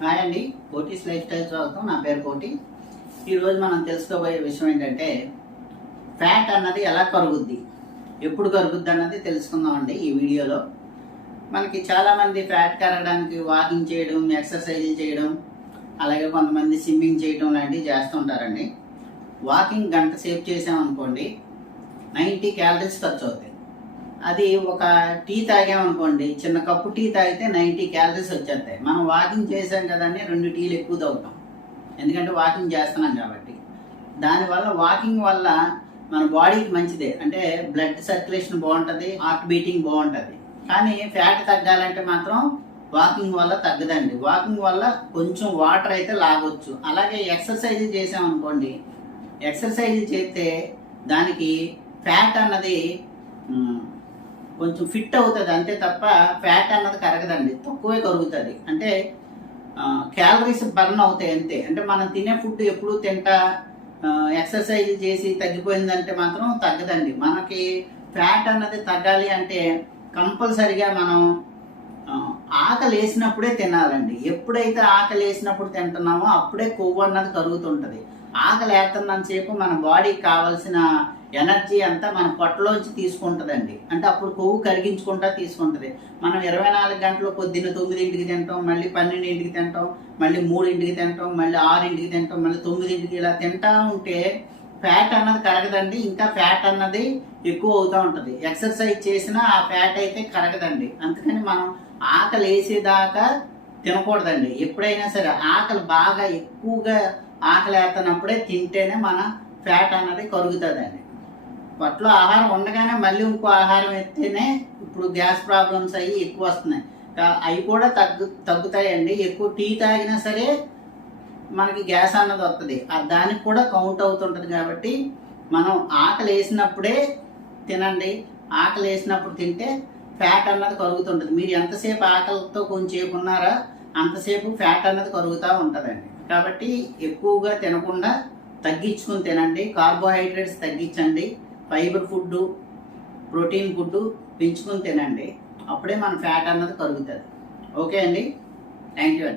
Hi అండి కోటీస్ life style స్వాగతం. నా పేరు కోటి. ఈరోజు మనం తెలుసుకోబోయే విషయం ఏంటంటే ఫ్యాట్ అన్నది ఎలా కరుగుద్ది? ఎప్పుడు కరుగుద్ది అన్నది తెలుసుకుందామండి ఈ వీడియోలో. మనకి చాలామంది ఫ్యాట్ కరగడానికి వాకింగ్ చేయడం ఎక్సర్సైజ్ చేయడం అలాగే కొంతమంది స్విమ్మింగ్ చేయడం లాంటివి చేస్తుంటారండి వాకింగ్ గంట సేపు చేసామనుకోండి నైంటీ క్యాలరీస్ ఖర్చు అవుతాయి. అది ఒక టీ తాగామనుకోండి చిన్న కప్పు టీ తాగితే నైంటీ క్యాలరీస్ వచ్చేస్తాయి. మనం వాకింగ్ చేసాం కదండి రెండు టీలు ఎక్కువ తాగుతాం. ఎందుకంటే వాకింగ్ చేస్తున్నాం కాబట్టి. దానివల్ల వాకింగ్ వల్ల మన బాడీకి మంచిదే. అంటే బ్లడ్ సర్క్యులేషన్ బాగుంటుంది హార్ట్ బీటింగ్ బాగుంటుంది. కానీ ఫ్యాట్ తగ్గాలంటే మాత్రం వాకింగ్ వల్ల తగ్గదండి. వాకింగ్ వల్ల కొంచెం వాటర్ అయితే లాగొచ్చు. అలాగే ఎక్సర్సైజ్ చేసామనుకోండి ఎక్సర్సైజ్ చేస్తే దానికి ఫ్యాట్ అన్నది కొంచెం ఫిట్ అవుతుంది అంతే తప్ప ఫ్యాట్ అన్నది కరగదండి. తక్కువే కరుగుతుంది. అంటే క్యాలరీస్ బర్న్ అవుతాయి అంతే. అంటే మనం తినే ఫుడ్ ఎప్పుడు తింటా ఎక్సర్సైజ్ చేసి తగ్గిపోయిందంటే మాత్రం తగ్గదండి. మనకి ఫ్యాట్ అన్నది తగ్గాలి అంటే కంపల్సరిగా మనం ఆకలి వేసినప్పుడే తినాలండి. ఎప్పుడైతే ఆకలి వేసినప్పుడు తింటున్నామో అప్పుడే కొవ్వు అన్నది కరుగుతుంటుంది. ఆకలి వేస్తున్నంతసేపు మన బాడీకి కావాల్సిన ఎనర్జీ అంతా మన పొట్టలోంచి తీసుకుంటుందండి. అంటే అప్పుడు కొవ్వు కరిగించుకుంటా తీసుకుంటుంది. మనం ఇరవై నాలుగు గంటలు పొద్దున్న తొమ్మిదింటికి తింటాం మళ్ళీ పన్నెండింటికి తింటాం మళ్ళీ మూడింటికి తింటాం మళ్ళీ ఆరింటికి తింటాం మళ్ళీ తొమ్మిదింటికి ఇలా తింటా ఉంటే ఫ్యాట్ అన్నది కరగదండి. ఇంకా ఫ్యాట్ అన్నది ఎక్కువ అవుతూ ఉంటుంది. ఎక్సర్సైజ్ చేసినా ఆ ఫ్యాట్ అయితే కరగదండి. అందుకని మనం ఆకలి వేసేదాకా తినకూడదండి. ఎప్పుడైనా సరే ఆకలి బాగా ఎక్కువగా ఆకలి వేస్తున్నప్పుడే తింటేనే మన ఫ్యాట్ అన్నది కరుగుతుందండి. పొట్టలో ఆహారం ఉండగానే మళ్ళీ ఇంకో ఆహారం ఎత్తేనే ఇప్పుడు గ్యాస్ ప్రాబ్లమ్స్ అవి ఎక్కువ వస్తున్నాయి. అవి కూడా తగ్గు తగ్గుతాయండి. ఎక్కువ టీ తాగినా సరే మనకి గ్యాస్ అన్నది వస్తుంది దానికి కూడా కౌంట్ అవుతుంటుంది కాబట్టి మనం ఆకలి వేసినప్పుడే తినండి. ఆకలి వేసినప్పుడు తింటే ఫ్యాట్ అన్నది కరుగుతుంటుంది. మీరు ఎంతసేపు ఆకలితో కొంచెంసేపు ఉన్నారా అంతసేపు ఫ్యాట్ అన్నది కరుగుతూ ఉంటుందండి. కాబట్టి ఎక్కువగా తినకుండా తగ్గించుకుని తినండి. కార్బోహైడ్రేట్స్ తగ్గించండి. ఫైబర్ ఫుడ్ ప్రోటీన్ ఫుడ్ పెంచుకొని తినండి. అప్పుడే మన ఫ్యాట్ అన్నది కరుగుతుంది. ఓకే అండి? థ్యాంక్ యూ అండి.